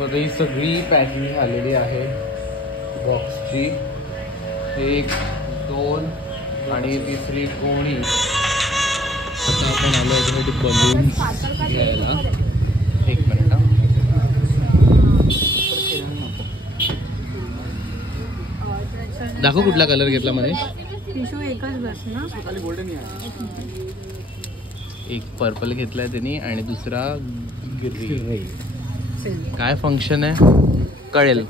So ही सगळी packing झालेली आहे बॉक्सची. 1 2 आणि तिसरी कोणी. आता आपण आलो याच्यासाठी बलून्स घ्यायला. 1 मिनिट. दाखव कुठला कलर घेतला मनीष. टिश्यू एकच बस ना. एक पर्पल घेतलाय त्यांनी आणि दुसरा ग्रीन. काय फंक्शन आहे कळेल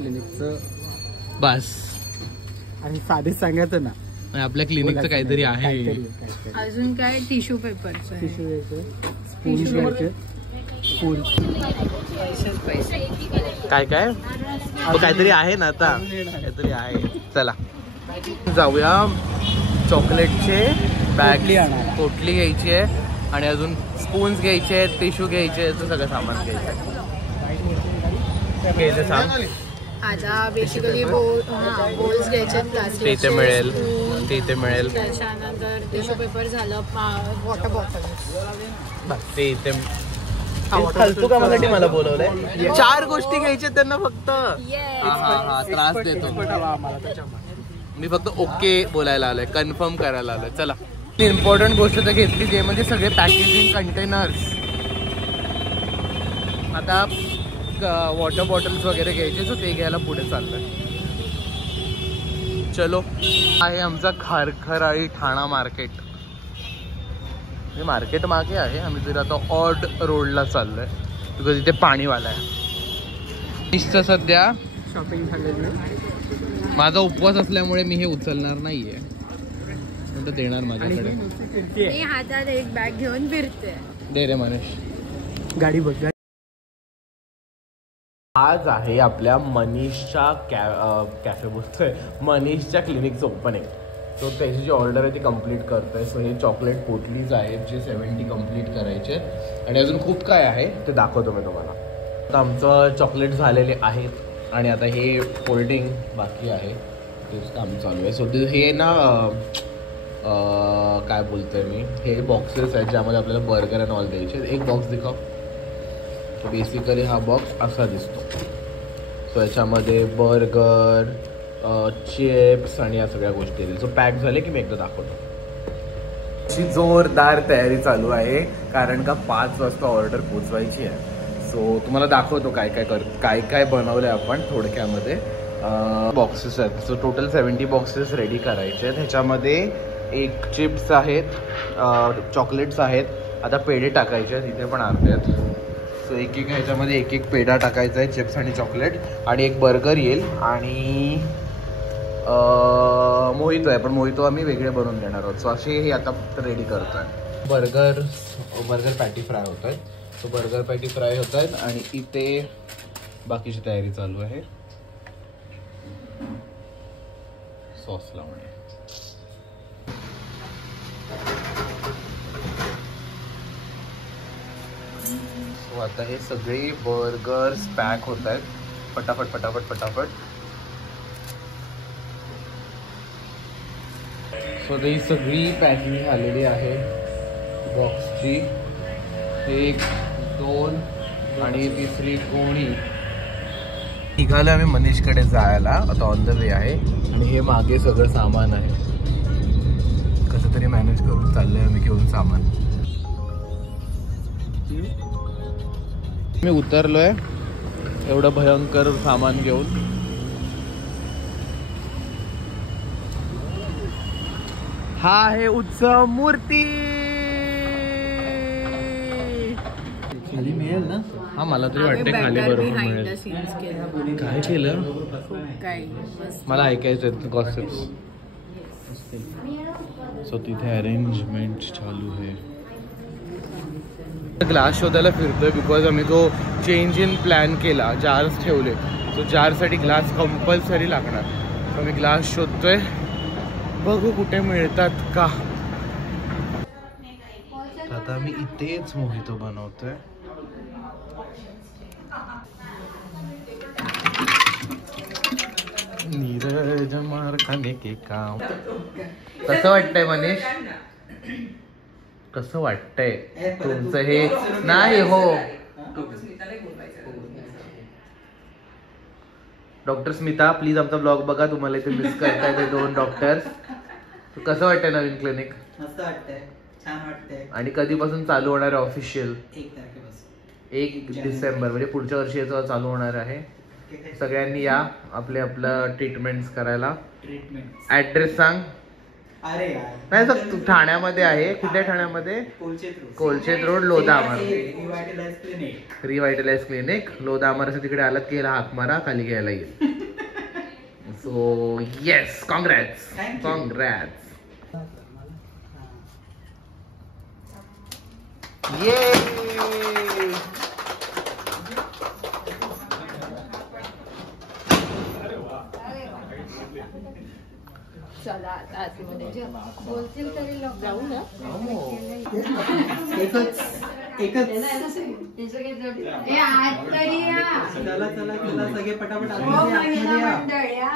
बस. आणि साधे सांगायचं ना आपल्या क्लिनिकचं काहीतरी आहे. अजून काय टिश्यू पेपरचं. काय काय काहीतरी आहे ना. आता काहीतरी आहे. चला जाऊया. चॉकलेटचे बॅग पोटली घ्यायची आहे आणि अजून स्पून्स घ्यायचे आहेत, टिश्यू घ्यायचे आहेत, सगळं सामान घ्यायचं. सांग. आता बेसिकली बोल्स घ्यायचे. ते इथे मिळेल. ते इथे मिळेल. त्याच्यानंतर टिश्यू पेपर झालं. वॉटर बॉटल ते इथे. कामासाठी मला बोलवलंय. 4 गोष्टी घ्यायच्या त्यांना फक्त. त्रास देतो. मी फक्त ओके बोलायला आलोय, कन्फर्म करायला आलोय. चला इम्पॉर्टंट गोष्ट तर घेतली ते म्हणजे सगळे पॅकेजिंग कंटेनर्स. आता वॉटर बॉटल्स वगैरे घ्यायचे, सो ते घ्यायला पुढे चाललंय. चलो. आहे आमचा खारखराळी ठाणा मार्केट. हे मार्केट मागे आहे. आम्ही जर आता ऑड रोडला चाललोय बिकॉज इथे पाणीवाला आहे. निश्चित सध्या शॉपिंग झालेली. माझा उपवास असल्यामुळे मी हे उचलणार नाहीये. तर देणार माझ्याकडे. मी हातात एक बॅग घेऊन फिरते. दे रे मनीष. गाडी बघ. आज आहे आपल्या मनीषच्या कॅफे बोलतोय मनीषच्या क्लिनिकचं ओपनिंग. सो त्याची जी ऑर्डर आहे ती कंप्लीट करतोय. सो हे चॉकलेट पोटलीज आहेत जे 70 कंप्लीट करायचे आणि अजून खूप काय आहे ते दाखवतो मी तुम्हाला. आता आमचं चॉकलेट झालेले आहेत आणि आता हे फोल्डिंग बाकी आहे, तेच काम चालू आहे. सो हे ना काय बोलतोय मी, हे बॉक्सेस आहेत ज्यामध्ये आपल्याला बर्गर अँड ऑल द्यायचे. एक बॉक्स दिखाव. सो बेसिकली हा बॉक्स असा दिसतो. सो याच्यामध्ये बर्गर, चिप्स आणि या सगळ्या गोष्टी येतील. सो पॅक झाले की मी एकदा दाखवतो. अशी जोरदार तयारी चालू आहे कारण का 5 वाजता ऑर्डर पोचवायची आहे. सो तुम्हाला दाखवतो काय काय बनवलं आहे आपण थोडक्यामध्ये. बॉक्सेस आहेत. सो टोटल 70 बॉक्सेस रेडी करायचे आहेत. ह्याच्यामध्ये एक चिप्स आहेत, चॉकलेट्स आहेत. आता पेढे टाकायचे आहेत, इथे पण अर्धे आहेत. सो एक ह्याच्यामध्ये एक पेढा टाकायचा आहे, चिप्स आणि चॉकलेट, आणि एक बर्गर येईल आणि मोहितो आहे. पण मोहितो आम्ही वेगळे बनवून देणार आहोत. सो असे हे आता रेडी करतो आहे. बर्गर पॅटी फ्राय होत आहेत. सो बर्गर पॅटी फ्राय होत आहेत आणि इथे बाकीची तयारी चालू आहे. सॉस लावणे. सो आता हे सगळे बर्गर्स पॅक होत आहेत. पटापट पटापट पटापट. सो ही सगळी पॅकिंग झालेली आहे बॉक्सची. 1 2 आणि तिसरी कोणी. निघालो आम्ही मनीषकडे जायला. आता ऑन द वे आहे आणि हे मागे सगळं सामान आहे. कसं तरी मॅनेज करून चाललंय आम्ही घेऊन सामान. मी उतरलोय एवढं भयंकर सामान घेऊन. हा आहे उत्सव मूर्ती. खाली मिळेल ना. हा मला तरी वाटतं खाली बरोबर मिळेल. काय केलं मला ऐकायचं गॉसिप्स. सो तिथे अरेंजमेंट चालू आहे. ग्लास शोधायला फिरतोय बिकॉज आम्ही जो चेंज इन प्लॅन केला, जार्स ठेवले. सो जारसाठी ग्लास कंपल्सरी लागणार. सो मी ग्लास शोधतोय, बघू कुठे मिळतात का. आता मी इथेच मोहितो बनवतोय. नीरज मार खाने के काम. कसं वाटतंय मनीष? कसं वाटतंय तुमचं हे? नाही हो डॉक्टर स्मिता प्लीज आमचा ब्लॉग बघा, तुम्हाला इथे मिस करताय ते 2 डॉक्टर्स. कसं वाटतंय नवीन क्लिनिक? मस्त वाटतंय, छान वाटतंय. आणि कधीपासून चालू होणार आहे ऑफिशियल? 1 तारखेपासून. 1 डिसेंबर म्हणजे पुढच्या वर्षी याचं चालू होणार आहे. सगळ्यांनी या आपलं ट्रीटमेंट्स करायला. ट्रीटमेंट ऍड्रेस सांग. अरे यार नाही सर, तू ठाण्यामध्ये आहे. कुठल्या ठाण्यामध्ये? कोलचेत रोड लोधामार. रिवायटलाइज क्लिनिक लोधामारच्या तिकडे आलात की याला हाक मारा, खाली घ्यायला येईल. So yes, congrats congrats. ये चला आता आतमध्ये बोलतील तरी लोक जाऊ ना. एकच ए आत तरी या. चला चला चला सगळे पटापट हो, महिला मंडळ या.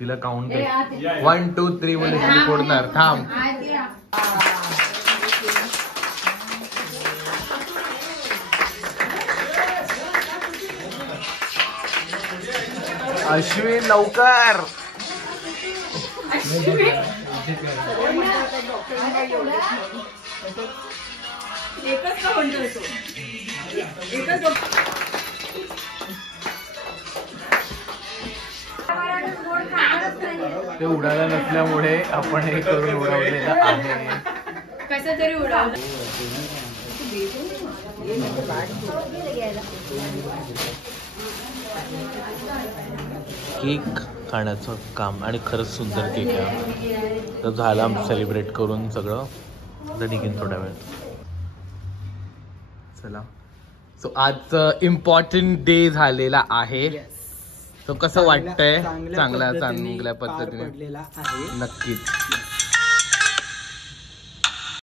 तिला काउंट ए, आत या. 1 2 3 मध्ये किती फोडणार? थांब. आत या. अश्विन लवकर. एकच का म्हणतोय तू? एकच ते उडाला नसल्यामुळे आपण हे करून उडवलेलं आहे. कसं तरी उडवलं. केक खाण्याचं काम आणि खरंच सुंदर केक आहे. तर झालं आमचं सेलिब्रेट करून सगळं. तर निघेन थोड्या वेळ. चला, सो आजचं इम्पॉर्टंट डे झालेला आहे. तो कसं वाटतंय? चांगल्या पद्धतीने नक्कीच. नक्कीच.